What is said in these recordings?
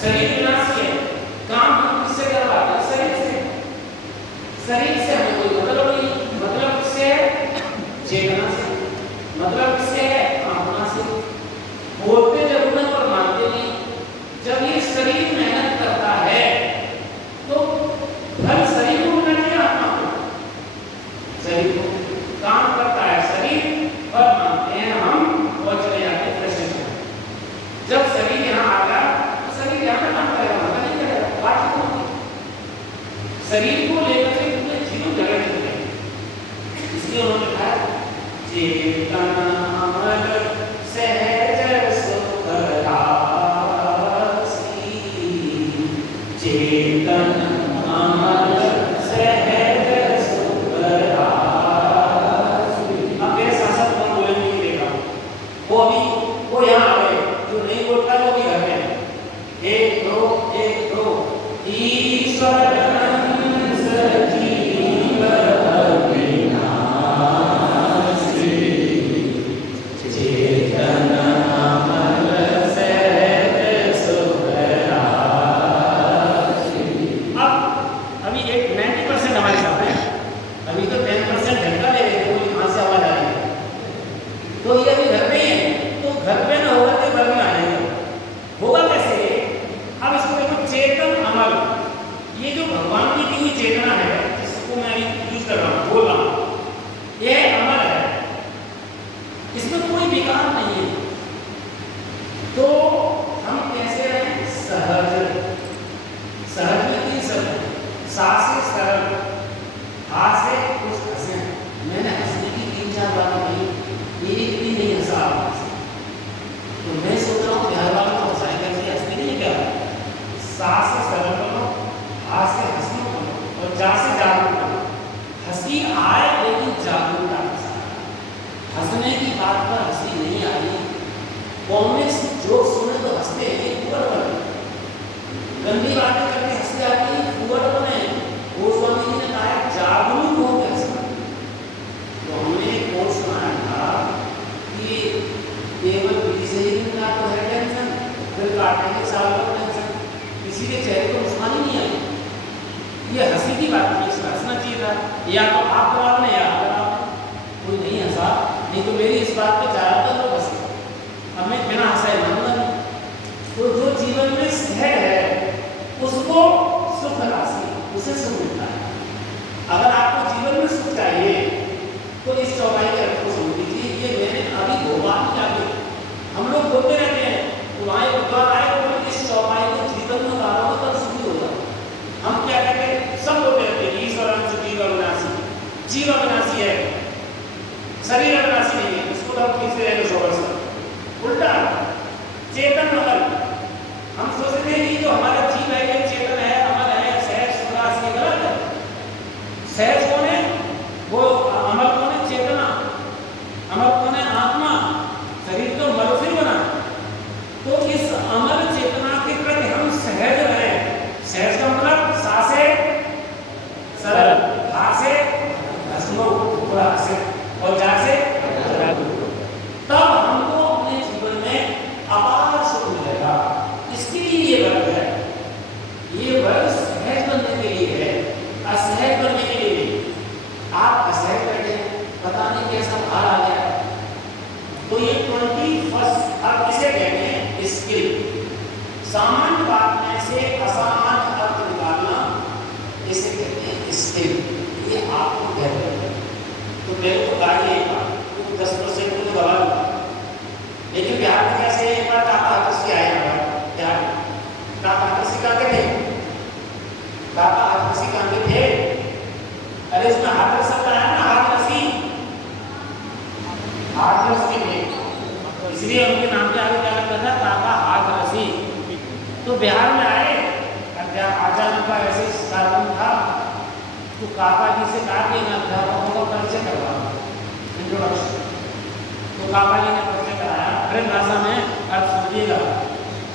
शरीर विनाशी है, काम हम किससे करवाते हैं? शरीर से। शरीर से हमें कोई मतलब नहीं। मतलब किससे है? चेतना से। मतलब किससे है? आत्मा से। बोलते जरूर हैं और मानते नहीं। जब ये शरीर मेहनत करता है तो फल शरीर को मिलना चाहिए, आत्मा को? शरीर को। काम करता है शरीर और मानते हैं हम और चले जाते हैं प्रश्न। जब शरीर यहाँ आ गया तो शरीर यहाँ पे काम करेगा, वहां नहीं करेगा, बात खत्म होगी। शरीर को लेकर के पूरे जीवन जगह चल रहे हैं। इसलिए उन्होंने कहा चेतन अमर सहज सुख राशि, चेतन अमर सहज सुख राशि। अब मेरे साथ कौन बोलेंगे नहीं देखा, वो यहाँ आ गए, जो नहीं बोलता वो भी घर में है। एक दो ईश्वर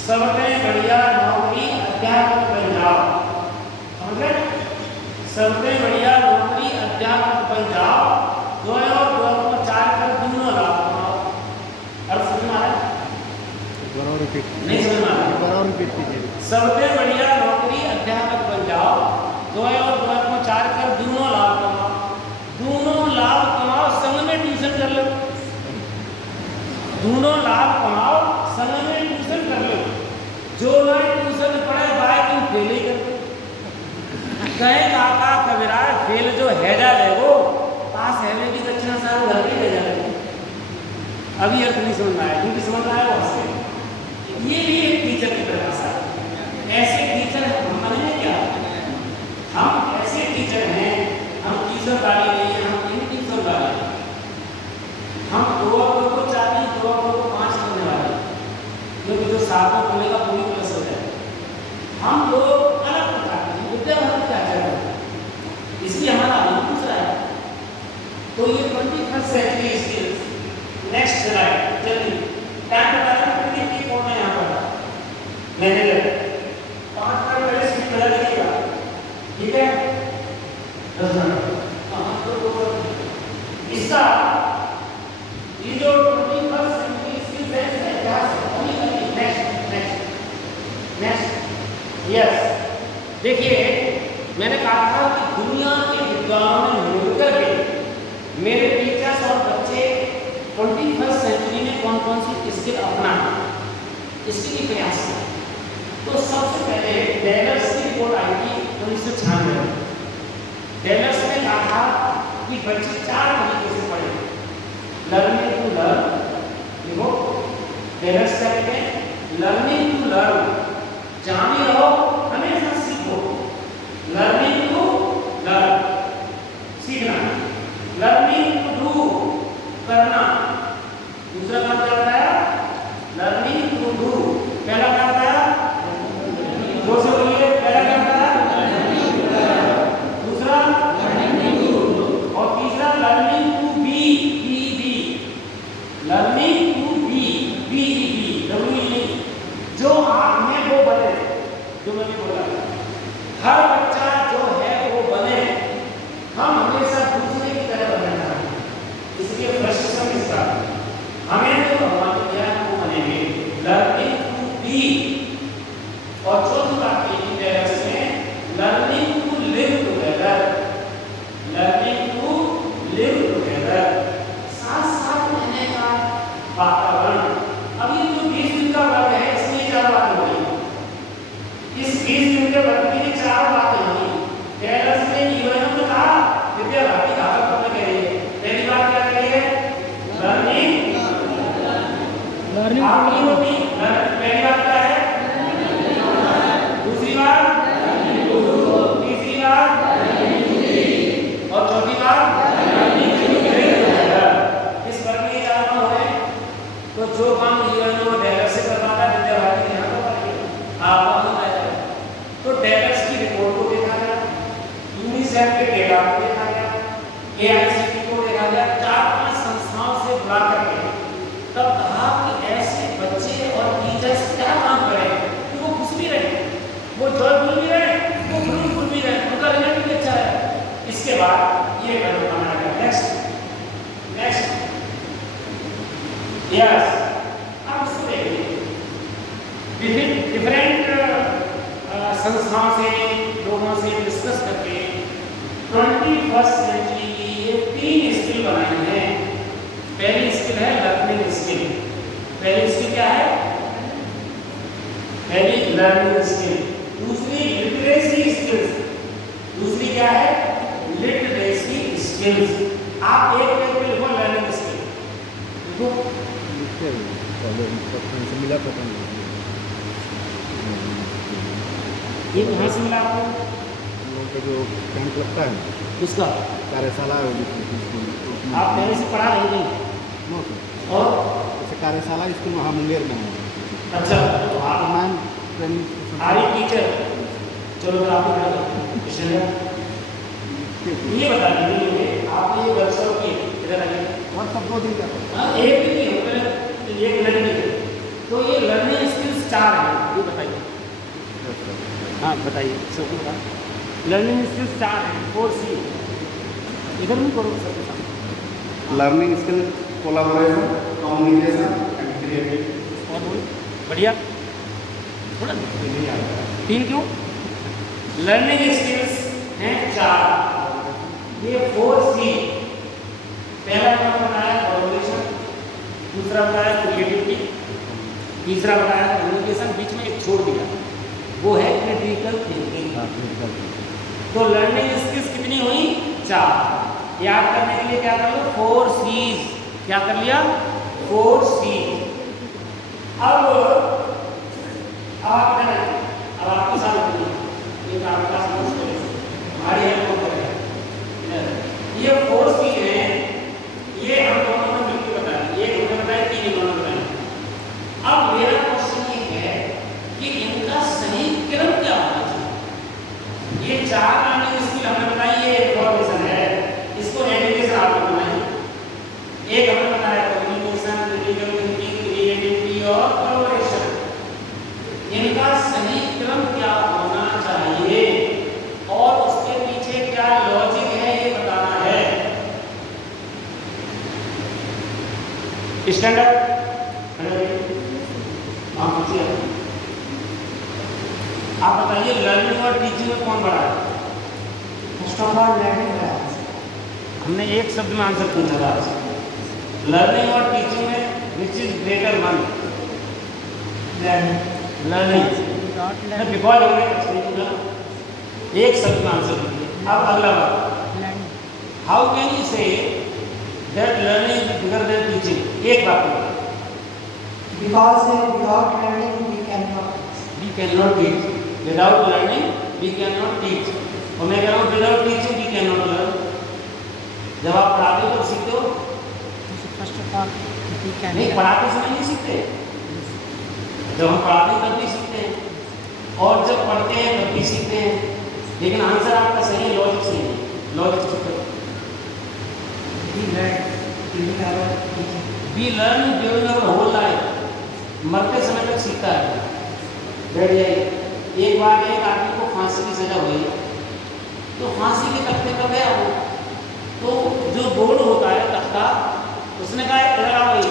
सबसे बढ़िया नौकरी अध्यापक बन जाओ। समझ गए? सबसे बढ़िया नौकरी अध्यापक बन जाओ, 2 और 2 को 4 कर दूनो लाभ कमाओ। और समझ में आ रहा है? नहीं समझ में आ रहा? रिपीट कीजिए। सबसे बढ़िया नौकरी अध्यापक बन जाओ, 2 और 2 को 4 कर दोनों लाभ कमाओ, दोनों लाभ कमाओ, संग में ट्यूशन कर लो, दोनों लाभ कमाओ, संग में ट्यूशन कर लो। जो ना ट्यूशन पढ़े भाई तुम फेल ही कर दो। कहे काका कबीराज फेल जो हैजा है वो पास है की दक्षिणा सारा घर पे ले जाए। अभी अर्थ नहीं समझ में आया, क्योंकि समझ में आया उससे ये भी एक टीचर की परिभाषा है। ऐसे टीचर हम बने क्या? हम ऐसे टीचर हैं, हम टीचर वाले नहीं हैं, हम इन टीचर वाले हैं। हम 2 और 2 को 4 नहीं, 2 और 2 को 5 करने वाले, क्योंकि जो 7 में बोलेगा पूरी प्लस हो जाए। हम लोग अलग प्रकार के विद्यार्थी क्या चाहते, इसलिए हमारा अनुभव दूसरा है। तो ये 21st century skills. Next slide जल्दी टाइम बताना, कितनी की कोड है यहाँ पर मैनेजर 5 का पहले स्पीड बदल दीजिएगा, ठीक है? 10 मिनट इसका ये जो 21st सेंचुरी स्किल्स है इसमें क्या होनी चाहिए? नेक्स्ट यस, देखिए मैंने कहा था कि दुनिया के विद्वानों ने मिलकर के मेरे टीचर्स और बच्चे 21st सेंचुरी में कौन कौन सी स्किल अपना इसके लिए प्रयास किया। तो सबसे पहले डेलर्स की रिपोर्ट आई थी 1996 में। डेलर्स ने कहा कि बच्चे 4 तरीके से पढ़े, लर्निंग टू लर्न। देखो डेलर्स क्या कहते हैं, लर्निंग टू लर्न, जहाँ भी रहो हमेशा सीखो। लर्निंग टू लर्न, सीखना। लर्निंग टू डू, करना। दूसरा काम क्या बताया? Learning to do. पहला क्या बताया? जोर से बोलिए, पहला क्या बताया? दूसरा लर्निंग टू डू, और तीसरा learning to be, be learning to be, be W नहीं, जो आप में वो बने, जो मैंने बोला हर बच्चा जो है वो बने। हम हमेशा दूसरे की तरह बनना चाहते हैं, इसलिए फ्रस्ट्रेशन इसका हमें जो भगवान ने दिया है वो बनेंगे। लर्निंग टू बी, और चौथी बात ये है learning to live together, learning to live together, साथ साथ रहने का वातावरण। अब ये जो 20 दिन का वर्ग है इसमें 4 बातें हो रही, इस 20 दिन के वर्ग में 4 बातें होंगी। डेलर्स ने यूएनओ में कहा विद्या भारती धारा पढ़ने के लिए पहली बात क्या करिए? लर्निंग आपकी होगी। पहली बात क्या है? दूसरी बात, तीसरी बात, और चौथी बात। इस वर्ग में 4 काम हो रहे हैं। तो जो काम यूएनओ डेलर्स से करवाता है विद्या भारती के यहाँ करवाइए, आप तो डेलर्स की रिपोर्ट को देखा गया, यूनिसेफ के डेटा को देखा गया, एआईसीटी को देखा गया, 4-5 संस्थाओं से बुला करके तब कहा कि ऐसे बच्चे और टीचर्स क्या काम करें कि वो खुश भी रहे, वो जॉयफुल भी रहे, वो फ्रूटफुल भी रहे, उनका रिजल्ट भी अच्छा है। इसके बाद ये कदम बनाया गया। नेक्स्ट यस, अब इसको देखिए डिफरेंट संस्थाओं से लोगों से डिस्कस करके 21st सेंचुरी की ये 3 स्किल बनाई हैं। पहली स्किल है लर्निंग स्किल। पहली स्किल क्या है? पहली लर्निंग स्किल। दूसरी लिटरेसी स्किल्स। दूसरी क्या है? Literacy skills. आप एक पे लिखो लर्निंग स्किल, देखो मिला पता नहीं ये कहाँ से मिला आपको? लोगों का जो कैंप लगता है उसका कार्यशाला आप पहले से पढ़ा रहे नहीं? और जैसे कार्यशाला स्कूल वहाँ मुंगेर में है। अच्छा, तो आप मैम ट्रेनिंग आरी टीचर, चलो मैं आपको ये बता दीजिए आपने ये वर्कशॉप की इधर आइए। वर्कशॉप 2 दिन का था। एक दिन नहीं होता, एक लर्निंग। तो ये लर्निंग स्किल्स 4 हैं, ये बताइए। हाँ बताइए, लर्निंग स्किल्स 4 हैं, 4C। इधर नहीं करो सबके साथ। Learning skill, collaboration, communication and creativity. और बोलो बढ़िया, थोड़ा 3 क्यों? लर्निंग स्किल्स हैं 4, ये 4C। पहला मैंने बताया कोलैबोरेशन, दूसरा बताया क्रिएटिविटी, तीसरा बताया कम्युनिकेशन, बीच में एक छोड़ दिया, वो है क्रिटिकल थिंकिंग। तो लर्निंग स्किल्स कितनी हुई? 4। याद करने के लिए क्या कर लो? 4C's। क्या कर लिया? 4C। अब आपके साथ ये आपका हमारी हेल्प करेगा। ये 4C है, ये हम दोनों ने मिलकर बताया, ये हमने बताया, 3 इन्होंने बताया। अब मेरा क्वेश्चन ये है कि इनका सही क्रम क्या होना चाहिए? ये 4 लर्निंग स्किल हमने बताई, ये इन्फॉर्मेशन है, इसको एजुकेशन आपने बनाई। एक हमने बताया कम्युनिकेशन, क्रिटिकल थिंकिंग, क्रिएटिविटी और कोलैबोरेशन। इनका सही क्रम क्या होना चाहिए और उसके पीछे क्या लॉजिक है ये बताना है। स्टैंडर्ड आप बताइए, लर्निंग और टीचिंग में कौन बड़ा है? फर्स्ट ऑफ ऑल लर्निंग है। हमने एक शब्द में आंसर पूछा था आपसे, लर्निंग और टीचिंग में which is greater one? Learning. Because एक शब्द में आंसर दीजिए। अब अगला बात, how can you say that learning is bigger than teaching? एक बात, Because without learning we cannot. we cannot teach, without learning we cannot teach, और मैं कह रहा हूँ without teaching we cannot learn। जब आप पढ़ाते हो तब सीखते हो, First of all, we can. नहीं पढ़ाते समय नहीं सीखते, जब हम पढ़ाते हैं तब भी सीखते हैं, और जब पढ़ते हैं तब भी सीखते हैं। लेकिन आंसर आपका सही है, लॉजिक सही है, logic we learn during our whole life, मरते समय तक सीखता है। बैठ जाइए। एक बार एक आदमी को फांसी की सजा हुई, तो फांसी के तख्ते पर गया वो, तो जो बोर्ड होता है तख्ता, उसने कहा लगा भाई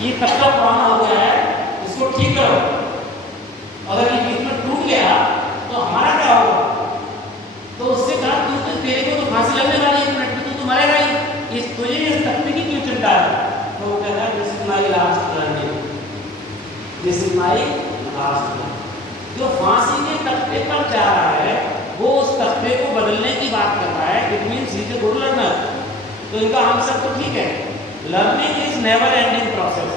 ये तख्ता पुराना हो गया है, इसको ठीक करो, अगर ये बीच में टूट गया तो हमारा क्या होगा? तो उससे कहा तू तेरे को तो फांसी लगने वाली है, 1 मिनट में तो मरेगा ही, इस तुझे इस तख्ते की क्यों चिंता है? तो वो कहता है this is my last learning, this is my last learning. जो फांसी के तख्ते पर जा रहा है वो उस तख्ते को बदलने की बात कर रहा है, it means he is a good learner. तो इनका आंसर तो ठीक है, learning is never ending process.